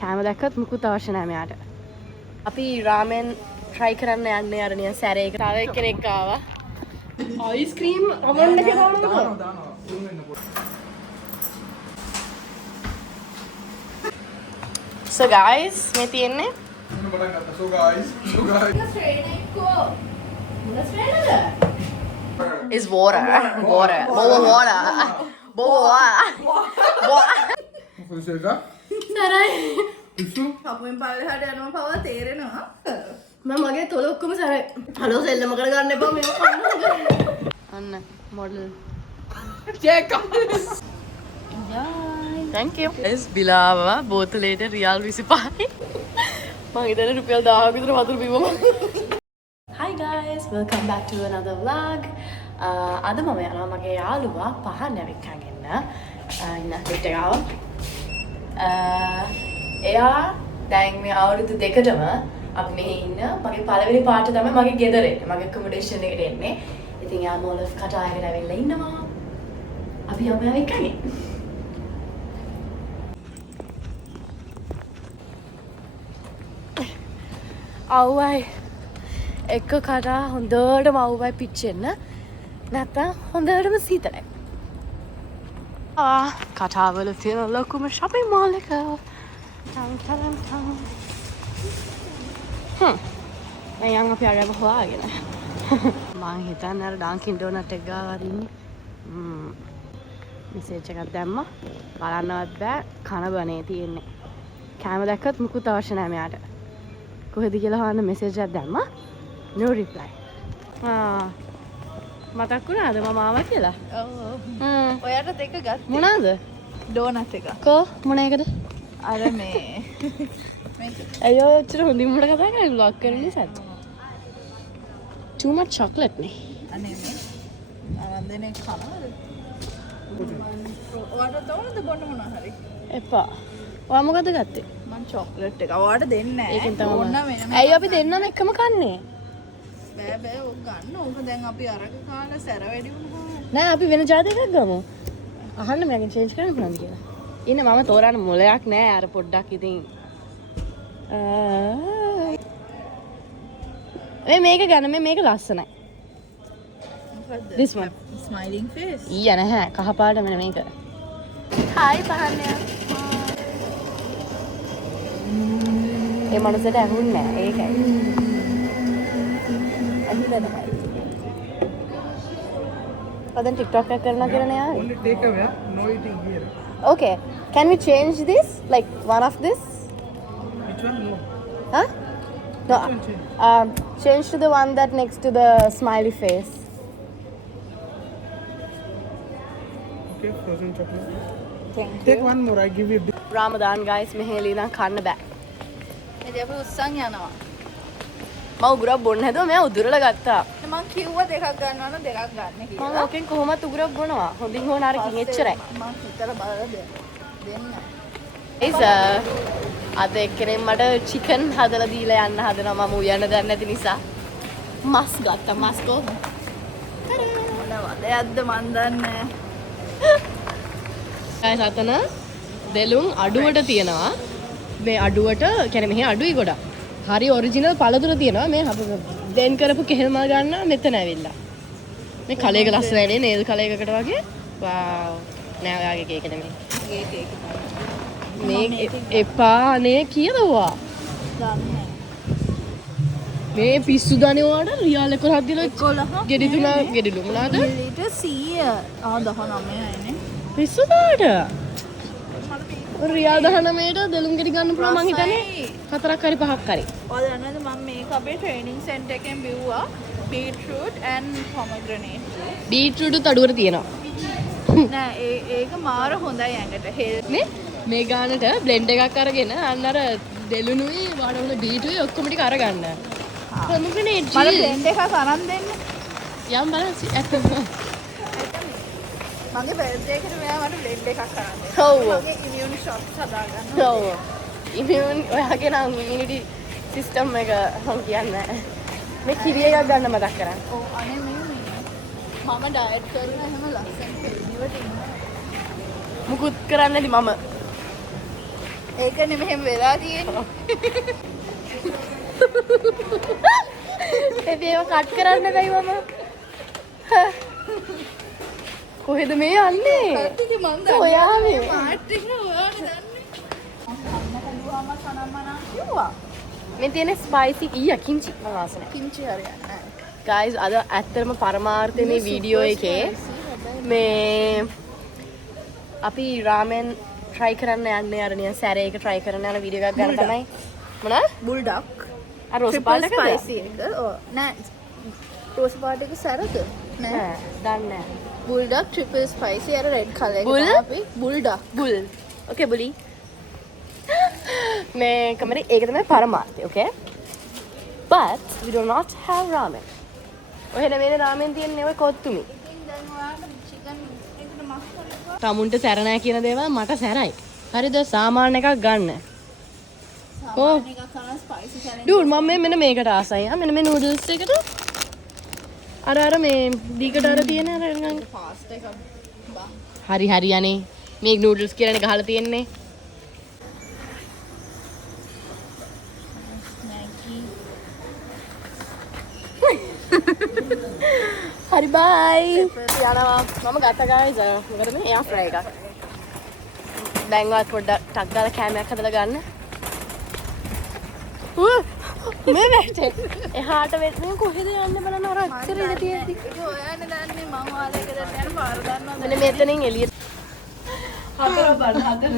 කෑම දැක්කත් මුකුත් අවශ්‍ය නැහැ මෙයාට. අපි රාමෙන් try කරන්න යන්නේ අර නිකන් සැරේකට. තව එක්කෙනෙක් ආවා. අයිස්ක්‍රීම් අමන්න කියලා දානවා. So guys, මේ තියෙන්නේ So guys. is water. Water. Water. Fonseca. සරයි. Isu. කපුවෙන් පල්ලෙහාට යනවා පවා තේරෙනවා. මම මගේ තොල ඔක්කොම සරයි. හලෝ සෙල්ලම කරගන්න එපා මේක කන්න. අන්න model. Check. Thank you. Es bilawa බෝතලේට රියල් 25යි. මම ඉතින් රුපියල් 1000ක විතර වතුර බිව්වම. Hi guys, welcome back to another vlog. අද මම යනවා මගේ යාළුවා පහන් ඇවිත් ගන්න. ඉන්න හිට ගාව. එයා දැන් මේ අවුරුදු දෙකටම අපි මෙහි ඉන්න මගේ පළවෙනි පාට තමයි මගේ ගෙදර එන්නේ. මගේ accommodation එකට එන්නේ. ඉතින් යා මොලස් කටායකට ඇවිල්ලා ඉන්නවා. අපි යමු ඇවිත් ගන්න. අවුවයි එක කටා හොඳටම අවුවයි පිච්චෙන්න නැත්තම් හොඳටම සීතලයි. කටාවල තියෙන ලොකුම shopping mall එක. මම යන් අපි අරගෙන හොයාගෙන. මං හිතන්නේ අර ඩාන්කින් ඩෝනට් එක ගාව ඉන්නේ. මෙසේජ් එකක් දැම්මා. බලන්නවත් බෑ කන බනේ තියෙන්නේ. කැම දැක්කත් මුකුත් අවශ්‍ය නැහැ මෙයාට. කොහෙද කියලා හොයන්න මෙසේජ් එකක් දැම්මා. No reply. මතක් වුණාද මම ආවා කියලා? ඔව්. ඔයාට දෙක ගත්තා. මොනවාද? ඩෝනට් එක. කෝ මොන එකද? අර මේ අයියෝ ඔච්චර හොඳින් මට කතා කරන්නේ vlog කරන නිසාද? Too much chocolate නේ. අනේ මේ ආවන්දනේ කනවද? ඔයාට තෝරනද බොන්න මොනවා හරි? එපා. ඔයා මොකද ගත්තේ? මම චොක්ලට් එක. ඔයාට දෙන්නේ නැහැ. ඒකෙන් තමයි. ඕන්න වෙනම. ඇයි අපි දෙන්නම එකම කන්නේ? බෑ බෑ ඔක ගන්න. ඕක දැන් අපි අරක කාලා සැර වැඩි වුණා. නෑ අපි වෙන ජාති එකක් ගමු. අහන්න මගෙන් චේන්ජ් කරන්න පුළුවන්ද කියලා. ඉන්න මම තෝරන්න මොලයක් නෑ අර පොඩ්ඩක් ඉතින්. මේක ගන්න මේක ලස්සනයි. මොකද්ද? This one. Smiling face. ඊය නැහැ කහ පාට මෙන්න මේක. Hi පහන්නයා. ඒ මනුස්සයට ඇහුන්නේ නෑ ඒකයි. ඇහිලා තමයි. පදන් TikTok එක කරනවා කියලා නේ ආවේ. Only take away, no eating here. Okay, can we change this? Like one of this? Which one? No. Huh? No. Which one change? Change to the one that next to the smiley face. Okay, frozen chocolate. Thank Take one more, I give you this. Ramadan guys මෙහෙලි නම් කන්න බෑ. එදී අපි උස්සන් යනවා. මම උගුරක් බොන්න හැදුවා මෙයා උදුරලා ගත්තා. මම කිව්වා දෙකක් ගන්නවා නම් දෙකක් ගන්න මම කියලා. ඕකෙන් කොහොමත් උගුරක් බොනවා. හොඳින් හොන අරකින් එච්චරයි. මම හිතලා බලලා දෙන්න. Guys, අද එක්කෙනෙක් මට chicken හදලා දීලා යන්න හදනවා මම උයන්න දන්නේ නැති නිසා. මස් ගත්තා මස් කො. මොනවද මන් දන්නේ. guys අතන දෙලුම් අඩුවට තියෙනවා. මේ අඩුවට කියන්නේ මෙහි අඩුයි ගොඩක්. හරි ඔරිජිනල් පළතුරු තියෙනවා. මේ දෙන් කරපු කෙහෙල් මල් ගන්න මෙතන ඇවිල්ලා. මේ කලයක ලස්සනයි නේ නේල් කලයකකට වගේ. වාව්. නෑ ඔයාගේ කේක නෙමෙයි. මගේ කේක් මේ එපා නේ කියනවා. දන්නේ. මේ පිස්සු දනේ ඔයාට රියල් 11ක් දීලා 11ක් ගෙඩි තුන ගෙඩිලු මොනවාද? ලිටර් 100. 19යි නේ. පිස්සු දාට. රියල් 19ට දෙලුම් ගෙඩි ගන්න පුළුවන් මං හිතන්නේ 4ක් හරි 5ක් හරි. ඔයාලා දන්නවද මම මේක අපේ ට්‍රේනින් සෙන්ටර් එකෙන් බිව්වා beetroot and pomegranate juice. Beetroot අඩුවට තියෙනවා. නෑ ඒක මාර හොඳයි ඇඟට. නේ මේ ගානට බ්ලෙන්ඩ් එකක් අරගෙන අන්න අර දෙලුණුයි වඩවල බීටුයි ඔක්කොම ටික අරගන්න. pomegranate මම juice බ්ලෙන්ඩ් එකක් අරන් දෙන්න. යම් බලන්න මගේ බර්ත්ඩේ එකට මෙයා මට බ්ලෙන්ඩ් එකක් අරන් දෙන්න. ඔව්. මගේ ඉමුන් ෂොට්ස් හදාගන්න. ඔව්. ඉමුන් ඔයාගේ නම් ඉමුනිටි සිස්ටම් එක මම කියන්නේ නැහැ. මේ කිරි එකක් ගන්න මතක් කරන්න. ඔව් අනේ මේ මම ඩයට් කරලා එහෙම ලස්සන පෙළිවට ඉන්නවා. මුකුත් කරන්නේ නැති මම. ඒකනේ මෙහෙම වෙලා තියෙන්නේ. ඒව කට් කරන්න බැයි මම. කොහෙද මේ යන්නේ? ටික මම දන්නේ. ඔයා මේ පාට් එක ඔයාට දන්නේ. අන්න කළුවාම සනම්මනා කිව්වා. මේ තියෙන ස්පයිසි ඊය කිම්චි මම ආස නැහැ. කිම්චි හරියන්නේ නැහැ. ගයිස් අද ඇත්තටම පරමාර්ථය මේ වීඩියෝ එකේ මේ අපි රාමෙන් try කරන්න යන්නේ අර නිකන් සැරේ එක try කරන්න යන වීඩියෝ එකක් ගන්න තමයි. මොනවද? බුල්ඩක්. අර රෝස් පාට එකද? ස්පයිසි එක. ඔව් නෑ. රෝස් පාට එක සැරද? නෑ. නෑ, දන්නේ නැහැ. බුල්ඩක් ට්‍රිපල් ස්පයිසි අර රෙඩ් කලර් එක Bull? තමයි අපි බුල්ඩක්. බුල්. ඕකේ බුලි. මේ කමරේ ඒක තමයි පරමාර්ථය, okay? But we do not have ramen. ඔය නෙමෙයි රාමෙන් තියෙන්නේ ඔය කොත්තුමි. දැන් ඔයාට චිකන් එකට මස් කරලා තමුන්ට සැර නැහැ කියන දේවල් මට සැරයි. හරිද? සාමාන්‍ය එකක් ගන්න. සාමාන්‍ය එකක් කරන ස්පයිසි challenge. ඩූඩ් මම මේකට ආසයි. මෙන්න මේ නූඩල්ස් එකට අර මේ දීකට අර තියෙන අර නිකන් ෆාස්ට් එකක් බා. හරි හරි යන්නේ. මේ නූඩල්ස් කියලා ගහලා තියෙන්නේ. හරි බයි. යනවා. මම ගත්ත ගායිස්. මොකද මේ එයා ෆ්‍රයි එකක්. දැන්වත් පොඩ්ඩක් ටක් ගාලා කැමයක් හදලා ගන්න. මේ වැටේ. එහාට වෙන්නේ කොහෙද යන්නේ බලන්න අර අක්කර ඉඳ තියෙද්දි. ඒක ඔයානේ දන්නේ මම ඔයාලා එක දැන් යන පාර දන්නවද? මෙන්න මෙතනින් එළියට. හතර බලන්න හතර.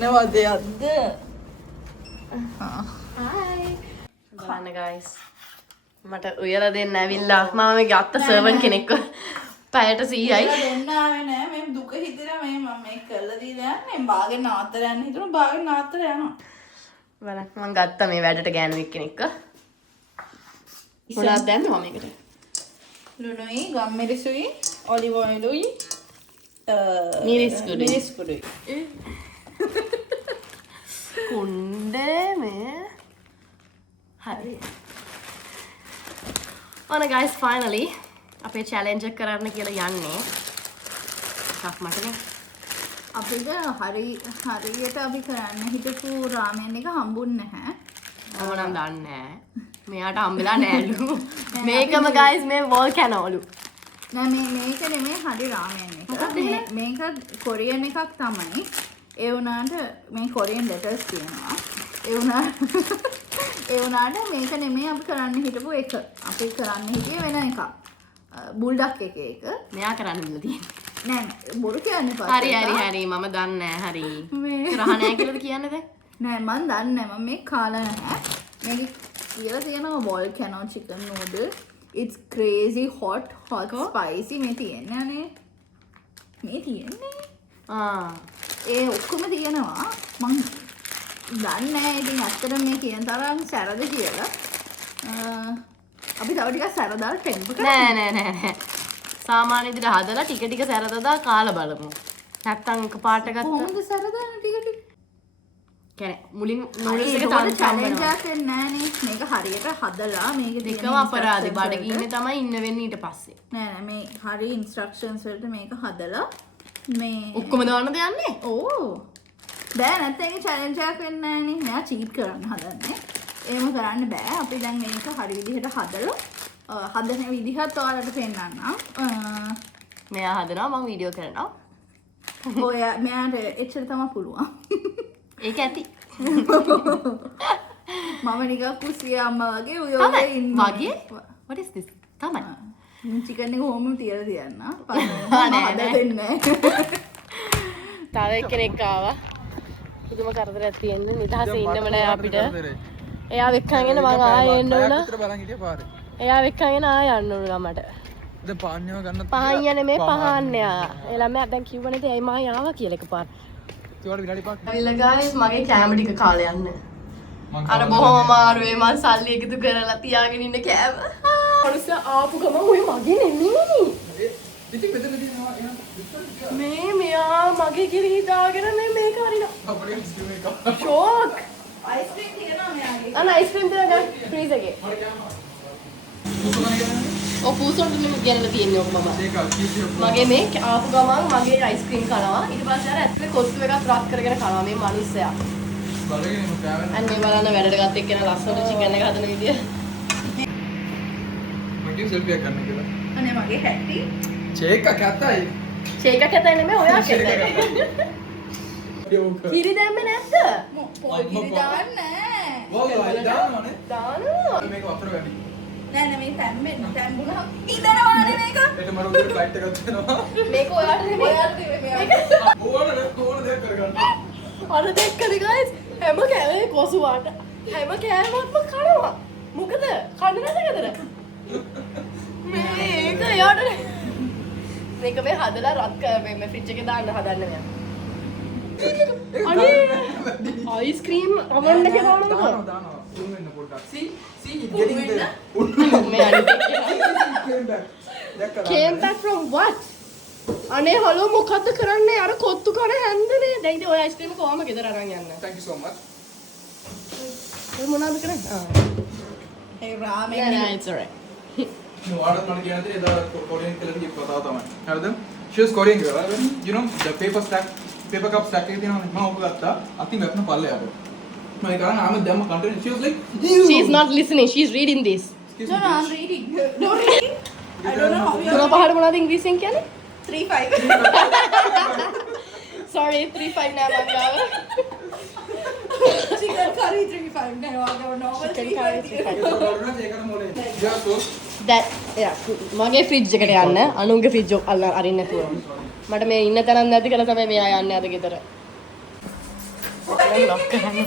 නවදයක්ද? හායි. බලන්න ගයිස්. මට උයලා දෙන්න ඇවිල්ලා මම මේ ගත්ත සර්වන් කෙනෙක්ව පැයට 100යි. දෙන්න ආවේ නෑ මේ දුක හිතලා මේ මම මේක කරලා දීලා යන්නේ බාගෙන් නාතර යන්න හිතුණා බාගෙන් නාතර යනවා. බලන්න මම ගත්තා මේ වැඩට ගෑනුවෙක් කෙනෙක්ව. මොනවද දැම්මේ මම මේකට? ලුණුයි ගම්මිරිසුයි ඔලිව් ඔයිලුයි මිරිස් කුඩුයි. මිරිස් කුඩුයි. කුණ්ඩේ මේ හරි. ඔන්න guys finally අපේ challenge එක කරන්න කියලා යන්නේ. ටක් මටනේ. අපිට හරියට අපි කරන්න හිතපු රාමෙන් එක හම්බුන්නේ නැහැ. මම නම් දන්නේ නැහැ. මෙයාට හම්බෙලා නෑලු. මේකම guys මේ volcano-ලු. නෑ මේක නෙමෙයි හරි රාමෙන් එක. මේක කොරියන් එකක් තමයි. ඒ වුණාට මේ කොරියන් letters තියෙනවා. ඒ වුණාට මේක නෙමෙයි අපි කරන්න හිටපු එක. අපි කරන්න හිටියේ වෙන එකක්. බුල්ඩක් එක. මෙයා කරන්න දීලා තියෙන්නේ. නෑ බොරු කියන්න එපා. හරි මම දන්නේ නැහැ. හරි. මේ රහ නැහැ කියලාද කියන්නේ දැන්? නෑ මන් දන්නේ නෑ. මම මේක කාලා නැහැ. මේක කියලා තියෙනවා volcano chicken noodle. It's crazy hot spicy මේ තියෙන්නේ නේ. මේ තියෙන්නේ. ඒ ඔක්කොම තියෙනවා. මං දන්නේ නැහැ ඉතින් ඇත්තටම මේ කියන තරම් සැරද කියලා. අපි තව ටිකක් සැර දාලා ටෙම්ප් කරමු. නෑ. සාමාන්‍ය විදිහට හදලා ටික ටික සැරදදා කාලා බලමු. නැත්තම් එකපාරට ගත්ත කොහොමද සැර දාන්නේ ටික ටික? කියන්නේ මුලින් නූඩල්ස් එක ඒකට challenge එකක් වෙන්නේ නෑනේ. මේක හරියට හදලා මේක දෙකම අපරාධේ. බඩගින්නේ තමයි ඉන්න වෙන්නේ ඊට පස්සේ. නෑ මේ හරි ඉන්ස්ට්‍රක්ෂන්ස් වලට මේක හදලා මේ ඔක්කොම දාන්නද යන්නේ? ඕ බෑ නැත්නම් ඒක challenge එකක් වෙන්නේ නෑනේ. මෙයා cheat කරන්න හදන්නේ. එහෙම කරන්න බෑ. අපි දැන් මේක හරි විදිහට හදලා හදන විදිහත් ඔයාලට පෙන්නන්නම්. මෙයා හදනවා මම වීඩියෝ කරනවා. ඔය මෙයාට එච්චර තමයි පුළුවන්. ඒක ඇති. මම නිකන් කුසිය අම්මා වගේ උයෝගේ ඉන්නවා. වගේ? What is this? තමයි. චිකන් එක කොහොම තියලා තියන්න. නෑ. දෙන්නේ. තව එක්කෙනෙක් ආවා. පුදුම කරදරයක් තියෙන්නේ. නිදහසේ ඉන්නම නෑ අපිට. එයා වෙක්කගෙන මම ආයෙ එන්න ඕන. එයා වෙක්කගෙන ආයෙ යන්න ඕන ගමට. දැන් පාන්නේව ගන්න. පාන්ය නෙමෙයි පහන්නයා. ඒ ළමයා දැන් කිව්වනේ තේ මම ආවා කියලා එකපාර. ඒවට විනාඩි 5ක්. අවිල්ලා ගායිස් මගේ කැම ටික කාලේ යන්න. අර බොහොම අමාරුවේ මම සල්ලි එකතු කරලා තියාගෙන ඉන්න කෑම. අනුස ආපු ගම ඔය මගේ නෙමෙයි. ඉතින් මෙතන තියෙනවා මේ මෙයා මගේ කිරි හිතාගෙන මේක හරිනවා. අපේ ස්කිම් එක. ෂොක්. අයිස්ක්‍රීම් තියෙනවා මෙයාගේ. අන්න අයිස්ක්‍රීම් තියලා ගන්න ෆ්‍රීස් එකේ. ඔව් පූසොන්ට නෙමෙයි ගෙනලා තියෙන්නේ ඔක්කොම. මගේ මේ ආපු ගමන් මගේ අයිස්ක්‍රීම් කනවා. ඊට පස්සේ අර ඇතුලේ කොස්තු එකක් රත් කරගෙන කනවා මේ මිනිස්සයා. බලගෙන ඉමු කෑවෙන. අන්නේ බලන්න වැඩට ගත්ත එක්කන ලස්සන චිකන් එක හදන විදිය. මගේ සෙල්ෆි එකක් ගන්න කියලා. අනේ මගේ හැටි. චේක් එකක් ඇත්තයි. ෂේක් එකක් ඇතයි නෙමෙයි ඔයා කැතයි. යෝක. කිරි දැම්මේ නැද්ද? පොල් කිරි දාන්නේ. වල්ලා දානවනේ. දානවා. මේක වතුර වැඩි. නෑ නෑ මේ තැම්බුණා. ඉඳනවානේ මේක. ඒට මර උදේ ෆ්ලයිට් එකක් දෙනවා. මේක ඔයාට නෙමෙයි. ඔයාට නෙමෙයි ඕන දෙයක් කරගන්න. අර දෙක්කද guys හැම කෑවේ කොසුවාට හැම කෑමක්ම කනවා මොකද කන්න නැද ගෙදර මේක යාට මේක මේ හදලා රත් මේ ෆ්‍රිජ් එකේ දාන්න හදන්න මෙයා අනේ අයිස්ක්‍රීම් අවන්න එක දානවද දානවා. උන් වෙන්න පොඩ්ඩක්. see getting there. මේ අනිත් දැක්කද? came back from what අනේ හලෝ මොකද්ද කරන්නේ අර කොත්තු කන හැන්දනේ දැන් ඉතින් ඔය අයිස්ක්‍රීම කොහොම ගෙදර අරන් යන්න Thank you so much. ඔය මොනවද කරන්නේ ඒ රාමෙන් නෑ නෑ it's alright No, ආඩත් මට කියන්න තියෙන්නේ එදා කොරියන් කියලා කිව්ව කතාව තමයි. හරිද? She was Korean girl. You know the paper cup stack එකේ තියෙනවනේ. මම ඔක ගත්තා. අතින් වැටෙන පල්ලයට. මම ඒක අරන් ආම දැම්ම content. She was like, she is not listening she is reading this excuse No, me. no, I'm reading. No reading. I don't know how you තුන are. පහට මොනවද ඉංග්‍රීසියෙන් කියන්නේ 3-5. sorry 3-5 නෑ මං ගාව Chicken curry 3-5. No, I don't know. Chicken curry 3-5. ඒකට මොලේ. Yeah, so that yeah මගේ ෆ්‍රිජ් එකට යන්න අනුන්ගේ ෆ්‍රිජ් එක අරින්න නැතුව මට මේ ඉන්න තැනක් නැති කියලා තමයි මෙයා යන්නේ අද ගෙදර මම lock කරන්න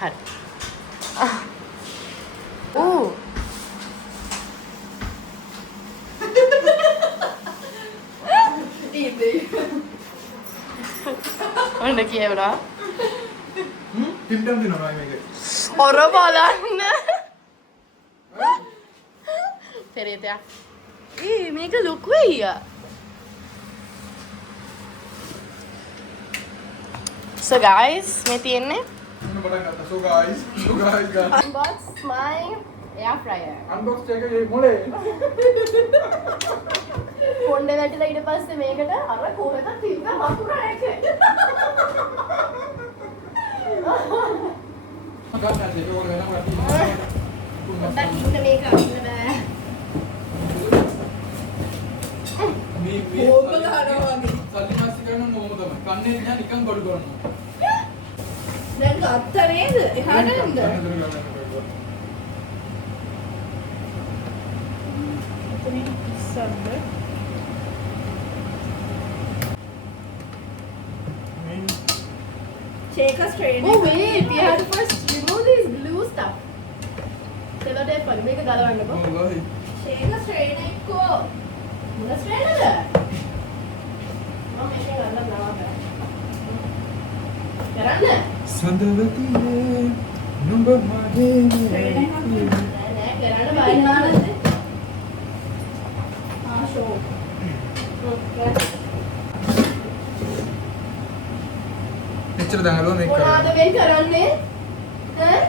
හරි ඕ ඔන්න කියවලා ටිම්ටම් දිනනවා මේක. ඔර බලන්න පෙරේතයා මේක ලොකුයි so guys මේ තියෙන්නේ මොන බඩක් ගත්තා. So guys, guys. unbox my air fryer unbox එකේ මොලේ. කොණ්ඩේ වැටිලා ඊට පස්සේ මේකට අර කොහෙද තිබ්බ වතුර එක ගන්න ඒක වල වෙනවා. පොඩ්ඩක් ඉන්න මේක අරින්න බෑ මේ ඕක ගන්නවා වගේ. සල්ලි නැස්ති කරන මොම තමයි. කන්නේ නෑ නිකන් බඩු කරනවා. දැන් ගත්ත නේද? එහාට එන්න. Shake a strain. oh wait we have to first remove this blue stuff සෙලටේ පරි මේක ගලවන්නකෝ ඔව්. Shake a strain එක්කෝ. මොන ස්ට්‍රේනද මම මේක ගන්න නවා කරන්න සඳවතියේ නුඹ මගේ Strain එකක් නෑ නෑ කරන්න බෑ බලන්නද? ආ show. එච්චර දඟලුවා මේක මොනවද කරන්නේ. මේ කරන්නේ ඈ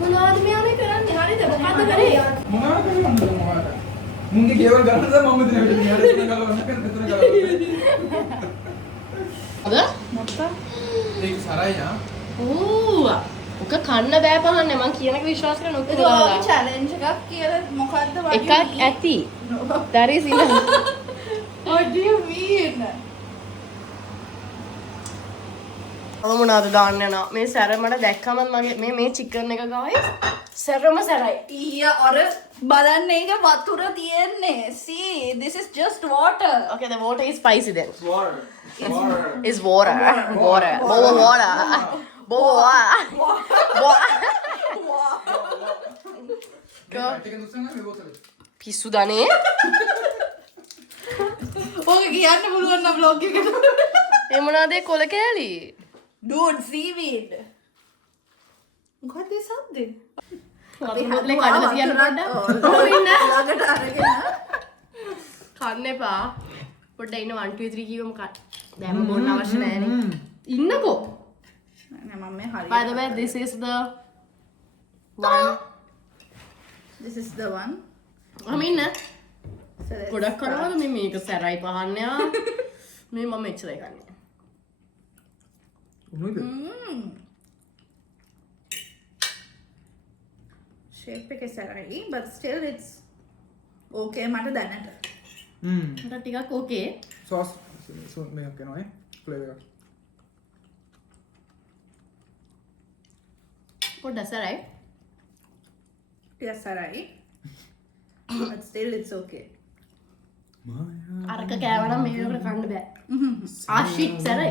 මොනවද මෙයා කරන්නේ හරිද මොකද්ද කරේ මොනවද කරන්නද මොනවද? මුන්ගේ ගෙවල් ගන්නද මම දෙන විදිහට යාර එතන ගලවන්න මෙතන ගලවන්න. අද මොකක්ද? ඒක සරයි ආ. ඕ ඔක කන්න බෑ පහන්නේ මං කියන එක විශ්වාස කරන්න ඔක්කොම ඒක දාලා challenge එකක් කියලා මොකද්ද වගේ? එකක් ඇති that is enough What do you mean? මම මොනවද දාන්න යනවා මේ සැර මට දැක්කම මගේ මේ චිකන් එක guys සැරම සැරයි ඊය අර බලන්න ඒක වතුර තියෙන්නේ. See, this is just water. okay the water is spicy then Water. Water. is water water boba water boba water go ටිකෙන් දුස්සන් ගන්න මේ බෝතලේ. පිස්සු දනේ ඔය කියන්න පුළුවන් නම් vlog එකට. ඒ මොනවාද ඒ කොල කෑලි Dude, seaweed. මොකක්ද ඒ සද්දේ? වතුර බෝතලේ කඩලා තියන්න පොඩ්ඩක් ඔව් ඉන්න. ළඟට අරගෙන. කන්න එපා පොඩ්ඩක් ඉන්න 1 2 3 කිව්වම කන්න දැම්ම බොන්න අවශ්‍ය නැහැනේ ඉන්නකෝ නෑ මම මේ හරියට. by the way this is the one This is the one. අමින්න So let's ගොඩක් start. කරනවද මේ මේක සැරයි පහන්නයා මේ මම එච්චරයි කන්නේ. උණුයිද? shape එක සැරයි but still it's okay මට දැනට. මට ටිකක් ඕකේ. සෝස් මේක කරනවා නේ ෆ්ලේවර් එක. පොඩ්ඩක් සරයි. ටිකක් සැරයි but still it's okay. අරක කෑවනම් මේ වෙනකොට කන්න බෑ. ආෂිට් සරයි.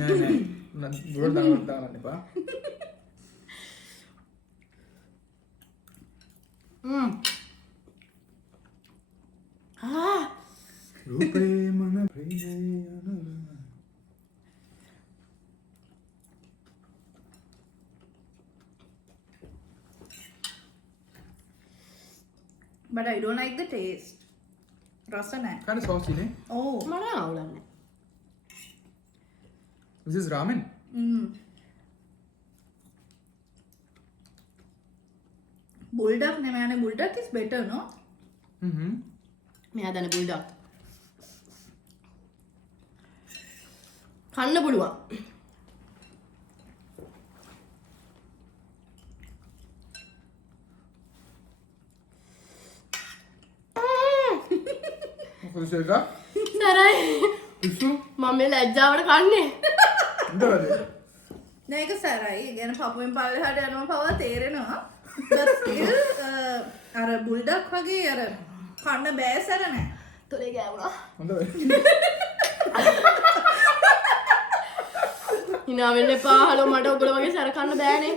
නෑ බොරු දාන්න එපා. රූපේ මන ප්‍රියේ but I don't like the taste. රස නැහැ. kind of saucy නේ. Oh. මට අවුලන්නේ. This is ramen. Bulldog නෙමෙයි bulldog is better no? මෙයා දන්න බුල්ඩොග්. කන්න පුළුවන්. මොකද සල්කා? සරයි. ඉස්සු මම මේ ලැජ්ජාවට කන්නේ. ඉඳලාද? නෑ ඒක සැරයි. ඒ කියන්නේ පපුවෙන් පල්ලෙහාට යනවා පවා තේරෙනවා. but still අර bulldog වගේ අර කන්න බෑ සැර නෑ. තොලේ ගෑවුණා. හොඳයි. හිනා වෙන්න එපා. හලෝ මට ඔයගොල්ලෝ වගේ සැර කන්න බෑනේ.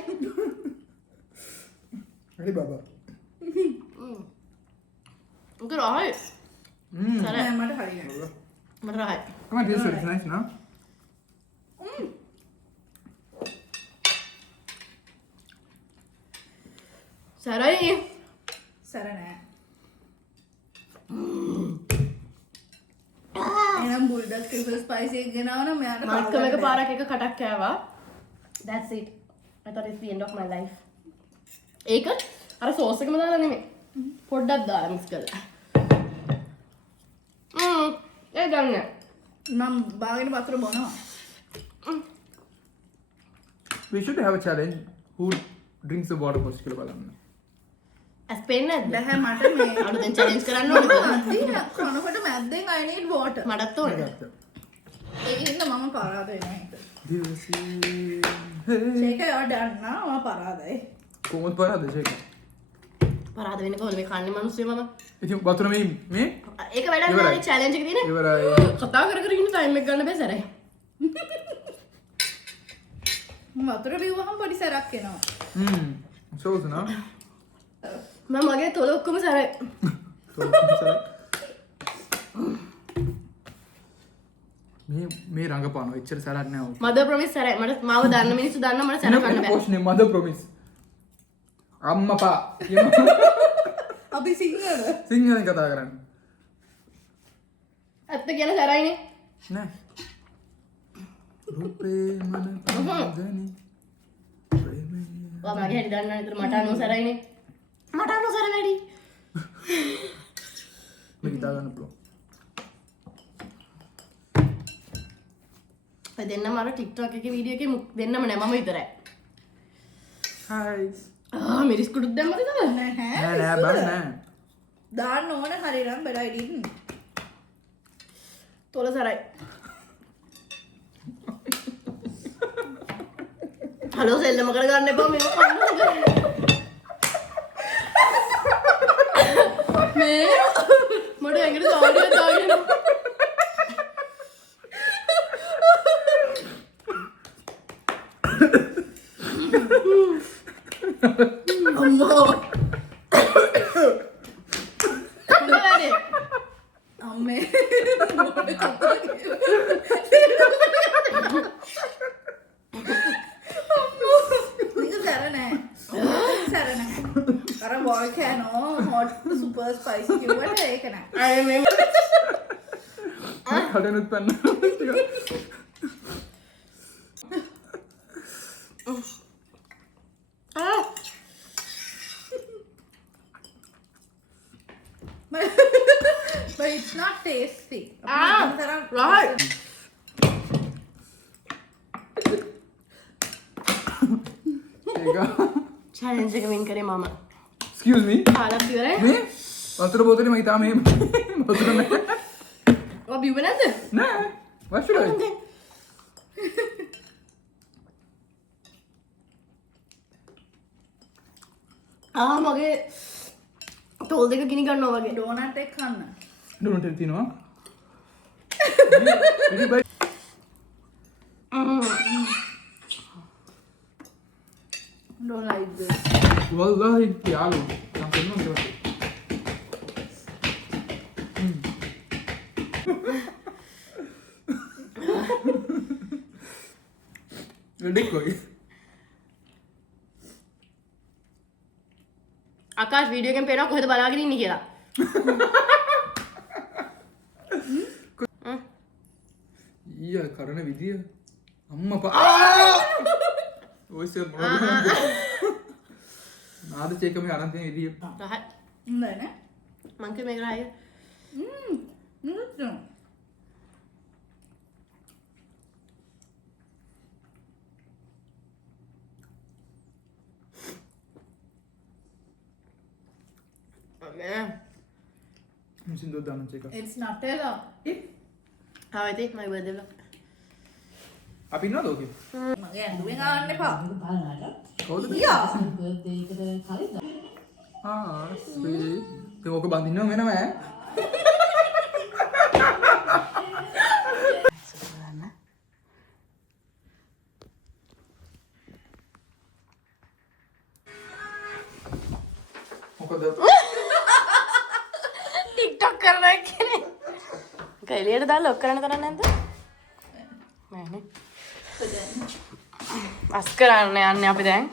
හරි බබා. උක රහයි. සරයි. නෑ මට හරියන්නේ. මට රහයි. Come on, taste it. It's nice, no? සරයි. සැර නෑ. එනම් bulldog triple spicy එක ගෙනාවනම් මෙයාට මල්කම එක පාරක් එක කටක් කෑවා. That's it. I thought it's the end of my life. ඒක අර සෝස් එකම දාලා නෙමෙයි. පොඩ්ඩක් දාලා මික්ස් කරලා. ඒ ගන්න. මම බාගෙන වතුර බොනවා. We should have a challenge. Who drinks the water first කියලා බලන්න. ඇස් පෙන්නේ නැද්ද? බෑ මට මේ අලුතෙන් challenge කරන්න ඕනද? කනකොට මැද්දෙන් I need water. මටත් ඕනේ. ඒකින්ද මම පරාද වෙන්නේ ඒක. දිවසේ ෂේක යව ඩන්නා මම පරාදයි. කොහොමද පරාද ෂේක? පරාද වෙන්නේ කොහොමද මේ කන්නේ මිනිස්සු මම? ඉතින් වතුර මේ ඒක වැඩක් නෑ challenge එක තියෙන්නේ. ඉවරයි. කතා කර කර ඉන්න ටයිම් එක ගන්න බෑ සරයි. වතුර බිව්වහම පොඩි සැරක් එනවා. සෝස් නා. මම මගේ තොල ඔක්කොම සරයි. මේ රංගපානවා එච්චර සරක් නෑ ඔය. මදර් ප්‍රොමිස් සරයි. මට මාව දන්න මිනිස්සු දන්න මට සර කන්න බෑ. පොෂ්නේ මදර් ප්‍රොමිස්. අම්මපා කියන අපි සිංහල. සිංහලෙන් කතා කරන්නේ. ඇත්ත කියලා සරයිනේ. නෑ. රූපේ මන පදනි ප්‍රේමය. ඔයා මගේ හැටි දන්නා නේද මට අනෝ සරයිනේ. මට අනෝ සර වැඩි. මේක හිතා ගන්න පුළුවන්. ඔය දෙන්නම අර TikTok එකේ වීඩියෝ එකේ දෙන්නම නෑ මම විතරයි. හයි. මිරිස් කුඩුත් දැම්මද තමයි? නෑ නෑ බං නෑ. දාන්න ඕන හරිනම් but I didn't. තොල සරයි. හලෝ සෙල්ලම කරගන්න එපා මේක කන්න. මේ මට ඇඟට සාඩියක් දාගෙන අම්මෝ කොහොමද අම්මේ අර volcano hot super spicy කිව්වට ඒක නෑ. අය මේ කඩනුත් පන්න. but it's not tasty. right. ඒක challenge එක win කරේ මම. excuse me කාලා ඉවරයි. මේ වතුර බෝතලේ මම ඊටා මේ වතුර නැහැ ඔබ බිව්ව නැද්ද? නෑ වතුරයි මගේ තෝල් දෙක ගිනි ගන්නවා වගේ. ඩෝනට් එක කන්න. ඩොනට් එක තියෙනවා ඉතින් බයි Don't like this. wallahi යාළු මම කියනවා කියලා වැඩක් වගේ ආකාශ වීඩියෝ එකෙන් පේනවා කොහෙද බලාගෙන ඉන්නේ කියලා. ඊයා කරන විදිය අම්මා ඔයසේ මොනවද නාද චේක මේ අරන් තියෙන විදිය රහයි. හොඳයි නේ? මං කිය මේක රහයි. නෑ. මිසින් දොත් දාන්න චේක It's Nutella. ආවෙත් මගේ බර්ත්ඩේ ව්ලොග්. අපි ඉන්නවද ඕකේ මගේ ඇඳුමෙන් ගන්න එපා. කවුද යා. sweet ඉතින් ඕක බඳින්නව වෙනව ඈ මොකද TikTok කරනවා කියන්නේ. කැලියට දාලා ලොක් කරන්න තරම් නැද්ද? නෑනේ. අස් කරන්න යන්නේ අපි දැන්.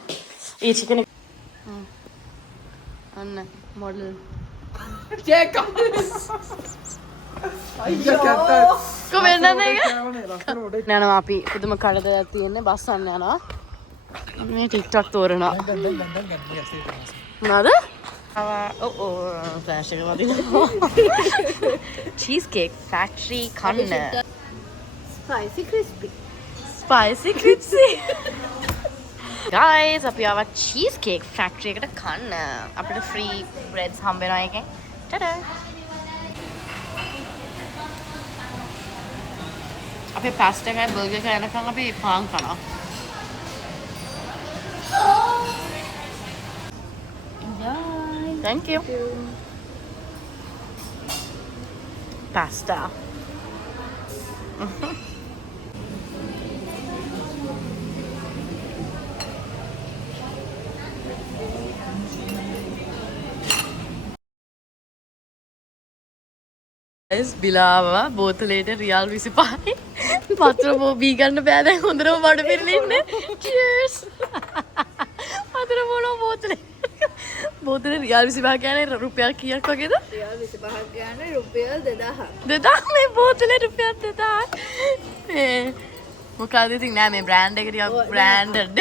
ඊ චිකන් අන්න මොඩල්. චෙක්. අයියා කැත්ත කොහෙන්ද මේක? නෑ අපි පුදුම කඩදයක් තියෙන්නේ බස්සන්න යනවා. මේ TikTok තෝරනවා. මොනවද? ෆ්ලෑෂ් එක වදිනවා. චීස් කේක් ෆැක්ටරි කන්න. Spicy crispy. ස්පයිසි ක්‍රිප්සි. ගයිස් අපි ආවා චීස් කේක් ෆැක්ටරි එකට කන්න. අපිට ෆ්‍රී බ්‍රෙඩ්ස් හම්බ වෙනවා එකෙන්. ටඩා. අපි පාස්ටා එකයි බර්ගර් එකයි යනකම් අපි පාන් කනවා. Thank you. Pasta. බිලාව බෝතලේට රියල් 25යි. පත්‍ර බී ගන්න බෑ දැන් හොඳටම බඩ පිරලා ඉන්නේ. Cheers. පත්‍ර බෝලෝ බෝතලේ. බෝතලේ රියල් 25 කියන්නේ රුපියල් කීයක් වගේද? රියල් 25ක් ගන්න රුපියල් 2000ක්. 2000 මේ බෝතලේ රුපියල් 2000. මොකද ඉතින් නෑ මේ බ්‍රෑන්ඩ් එක ටිකක් බ්‍රෑන්ඩඩ්.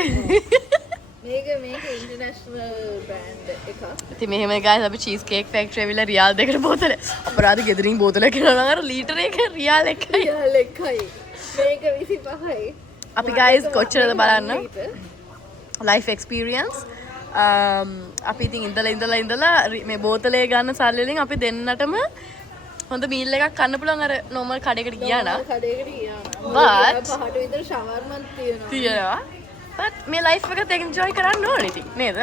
මේක ඉන්ටර්නැෂනල් බ්‍රෑන්ඩ් එකක්. ඉතින් මෙහෙම ගායිස් අපි චීස් කේක් ෆැක්ටරි ඇවිල්ලා රියල් 2කට බෝතල. අපරාධ ගෙදරින් බෝතල කරනවා නම් අර ලීටර එක රියල් 1යි. රියල් 1යි. මේක 25යි. අපි ගායිස් කොච්චරද බලන්න. Life experience. අපි ඉතින් ඉඳලා මේ බෝතලේ ගන්න සල්ලි වලින් අපි දෙන්නටම හොඳ මීල් එකක් කන්න පුළුවන් අර නෝමල් කඩේකට ගියා නම්. කඩේකට ගියා නම්. But පහට විතර ෂවර්මත් තියෙනවා. තියෙනවා. but මේ ලයිෆ් එකත් එන්ජොයි කරන්න ඕනේ ඉතින් නේද?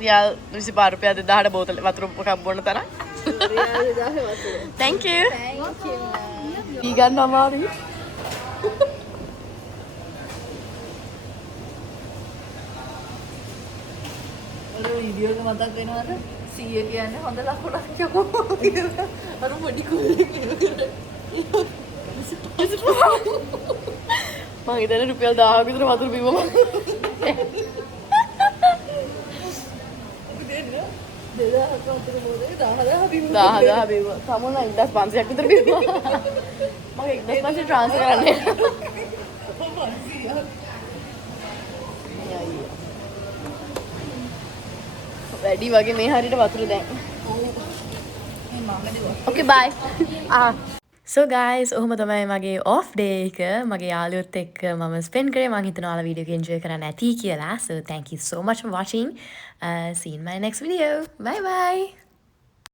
රියල් 25 රුපියල් 2000ට බෝතල වතුර එකක් බොන්න තරම්. රියල් 2000 වතුර. thank you. Thank you. ඊ ගන්න අමාරුයි. ඔය වීඩියෝ එක මතක් වෙනවද? සීය කියන්නේ හොඳ ලකුණක් යකෝ කියලා. අර පොඩි කුල්ලෙක් ඉන්නේ. මං ඉතින් රුපියල් 1000ක විතර වතුර බිව්වම. දෙදාහක් වතුර බෝලේ 10000 බිව්වා. 10000 බිව්වා. සමුණ 1500ක් විතර බිව්වා. මම 1500 ට්‍රාන්ස්ෆර් කරන්නේ. 500ක්. වැඩි වගේ මේ හරියට වතුර දැන්. ඔව්. Okay, bye. So guys, ඔහොම තමයි මගේ off day එක මගේ යාළුවොත් එක්ක මම spend කරේ. මම හිතනවා ඔයාලා වීඩියෝ එක enjoy කරන්න ඇති කියලා. So thank you so much for watching. See you in my next video. Bye bye.